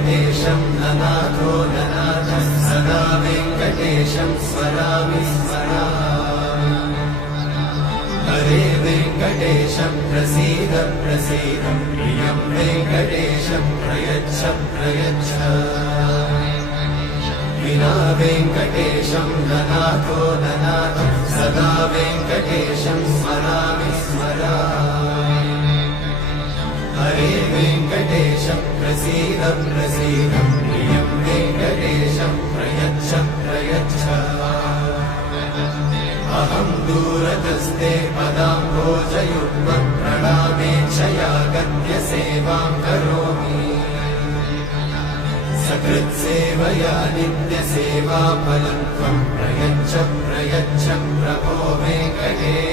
वेङ्कटेशं ननाथो ननाथः सदा वेङ्कटेशं स्मरामि स्मरामि हरे वेङ्कटेशं प्रसीद प्रसीद प्रियं वेङ्कटेशं प्रयच्छ प्रयच्छ विना वेङ्कटेशं ननाथो ननाथः सदा वेङ्कटेशं स्मरामि स्मरामि हरे वेङ्कटेशं प्रसीद प्रसीद प्रियं वेङ्कटेशं प्रयच्छ प्रयच्छ अहं दूरतस्ते पदाम्भोजयुग्मं प्रणामेच्छया गद्य सेवां करोमि सकृत्सेवया नित्यसेवाफलं त्वं प्रयच्छ प्रयच्छ प्रभो वेङ्कटेश